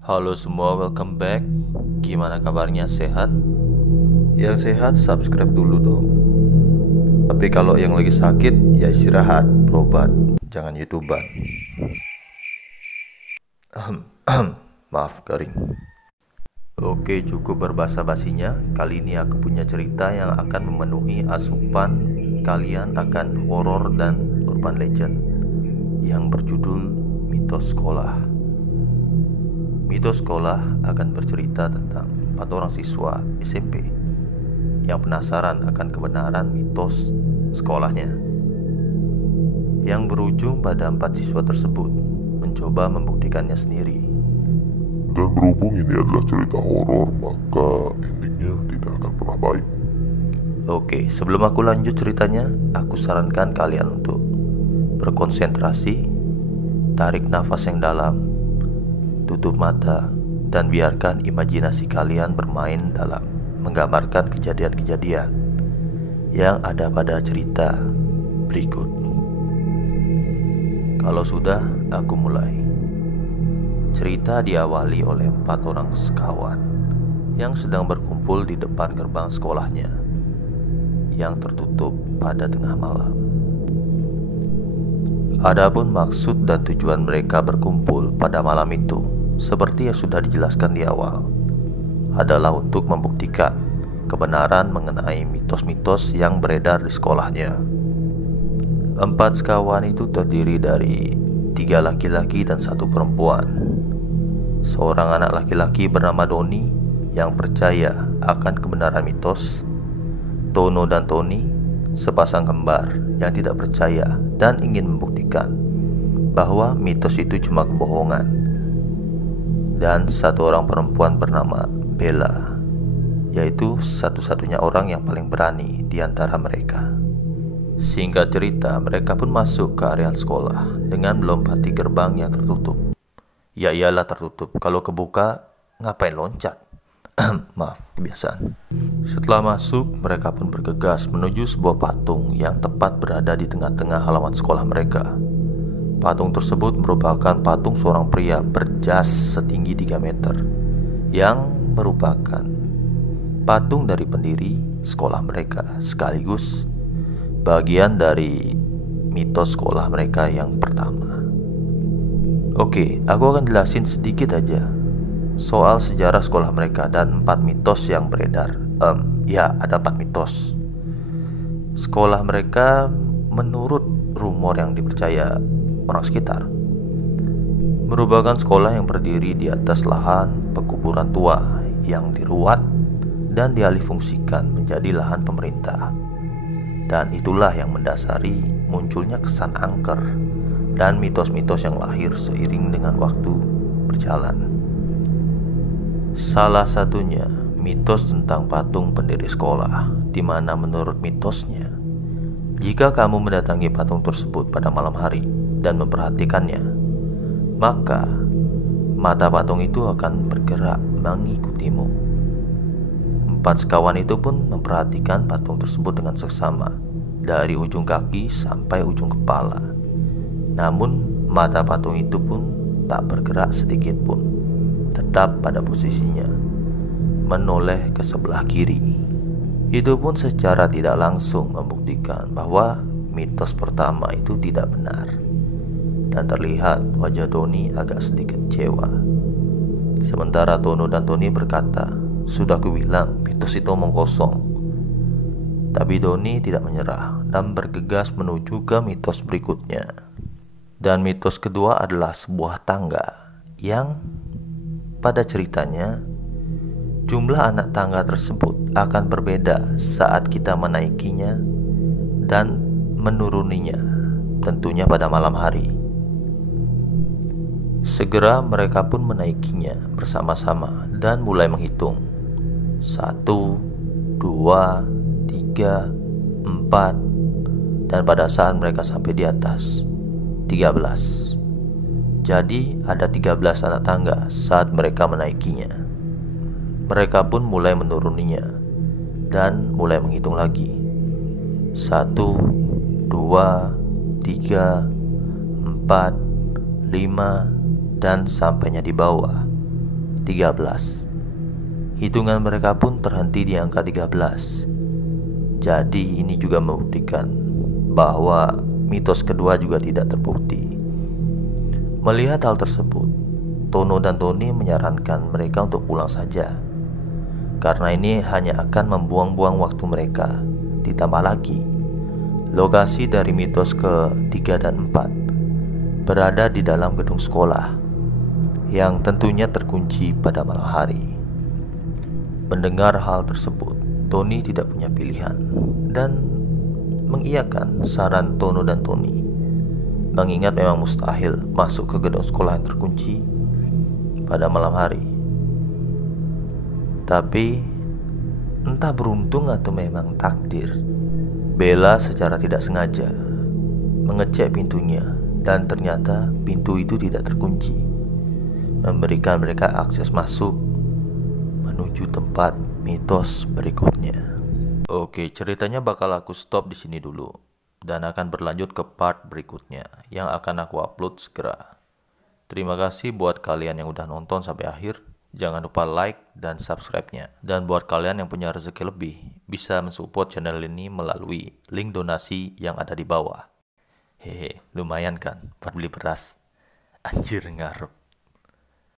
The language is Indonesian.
Halo semua, welcome back. Gimana kabarnya, sehat? Yang sehat subscribe dulu dong. Tapi kalau yang lagi sakit ya istirahat, berobat, jangan youtuber. Maaf garing. Oke, cukup berbasa-basinya. Kali ini aku punya cerita yang akan memenuhi asupan kalian akan horor dan urban legend yang berjudul Mitos Sekolah. Mitos Sekolah akan bercerita tentang 4 orang siswa SMP yang penasaran akan kebenaran mitos sekolahnya, yang berujung pada 4 siswa tersebut mencoba membuktikannya sendiri. Dan berhubung ini adalah cerita horor, maka endingnya tidak akan pernah baik. Oke, sebelum aku lanjut ceritanya, aku sarankan kalian untuk berkonsentrasi, tarik nafas yang dalam, tutup mata, dan biarkan imajinasi kalian bermain dalam menggambarkan kejadian-kejadian yang ada pada cerita berikut. Kalau sudah, aku mulai. Cerita diawali oleh 4 orang sekawan yang sedang berkumpul di depan gerbang sekolahnya yang tertutup pada tengah malam. Adapun maksud dan tujuan mereka berkumpul pada malam itu, seperti yang sudah dijelaskan di awal, adalah untuk membuktikan kebenaran mengenai mitos-mitos yang beredar di sekolahnya. 4 sekawan itu terdiri dari 3 laki-laki dan 1 perempuan. Seorang anak laki-laki bernama Doni yang percaya akan kebenaran mitos. Tono dan Tony, sepasang kembar yang tidak percaya dan ingin membuktikan bahwa mitos itu cuma kebohongan. Dan 1 orang perempuan bernama Bella, yaitu satu-satunya orang yang paling berani di antara mereka. Singkat cerita, mereka pun masuk ke area sekolah dengan melompati gerbang yang tertutup. Ya iyalah tertutup, kalau kebuka ngapain loncat? Maaf, kebiasaan. Setelah masuk, mereka pun bergegas menuju sebuah patung yang tepat berada di tengah-tengah halaman sekolah mereka. Patung tersebut merupakan patung seorang pria berjas setinggi 3 meter, yang merupakan patung dari pendiri sekolah mereka, sekaligus bagian dari mitos sekolah mereka yang pertama. Oke, aku akan jelasin sedikit aja soal sejarah sekolah mereka dan 4 mitos yang beredar. Ya, ada 4 mitos. Sekolah mereka menurut rumor yang dipercaya orang sekitar merupakan sekolah yang berdiri di atas lahan pekuburan tua yang diruat dan dialihfungsikan menjadi lahan pemerintah. Dan itulah yang mendasari munculnya kesan angker dan mitos-mitos yang lahir seiring dengan waktu berjalan. Salah satunya mitos tentang patung pendiri sekolah, di mana menurut mitosnya, jika kamu mendatangi patung tersebut pada malam hari dan memperhatikannya, maka mata patung itu akan bergerak mengikutimu. 4 sekawan itu pun memperhatikan patung tersebut dengan seksama, dari ujung kaki sampai ujung kepala. Namun mata patung itu pun tak bergerak sedikit pun, tetap pada posisinya, menoleh ke sebelah kiri. Itu pun secara tidak langsung membuktikan bahwa mitos pertama itu tidak benar. Dan terlihat wajah Doni agak sedikit kecewa. Sementara Tono dan Tony berkata, "Sudah kubilang mitos itu omong kosong." Tapi Doni tidak menyerah dan bergegas menuju ke mitos berikutnya. Dan mitos kedua adalah sebuah tangga yang pada ceritanya jumlah anak tangga tersebut akan berbeda saat kita menaikinya dan menuruninya, tentunya pada malam hari. Segera mereka pun menaikinya bersama-sama dan mulai menghitung. 1, 2, 3, 4. Dan pada saat mereka sampai di atas 13. Jadi ada 13 anak tangga saat mereka menaikinya. Mereka pun mulai menuruninya dan mulai menghitung lagi. 1, 2, 3, 4, 5, dan sampainya di bawah 13. Hitungan mereka pun terhenti di angka 13. Jadi ini juga membuktikan bahwa mitos kedua juga tidak terbukti. Melihat hal tersebut, Tono dan Tony menyarankan mereka untuk pulang saja, karena ini hanya akan membuang-buang waktu mereka. Ditambah lagi, lokasi dari mitos ke-3 dan 4 berada di dalam gedung sekolah yang tentunya terkunci pada malam hari. Mendengar hal tersebut, Tony tidak punya pilihan dan mengiyakan saran Tono dan Tony, mengingat memang mustahil masuk ke gedung sekolah yang terkunci pada malam hari. Tapi entah beruntung atau memang takdir, Bella secara tidak sengaja mengecek pintunya dan ternyata pintu itu tidak terkunci, memberikan mereka akses masuk menuju tempat mitos berikutnya. Oke, ceritanya bakal aku stop di sini dulu dan akan berlanjut ke part berikutnya yang akan aku upload segera. Terima kasih buat kalian yang udah nonton sampai akhir. Jangan lupa like dan subscribe-nya. Dan buat kalian yang punya rezeki lebih, bisa mensupport channel ini melalui link donasi yang ada di bawah. Hehe, lumayan kan buat beli beras. Anjir, ngarep.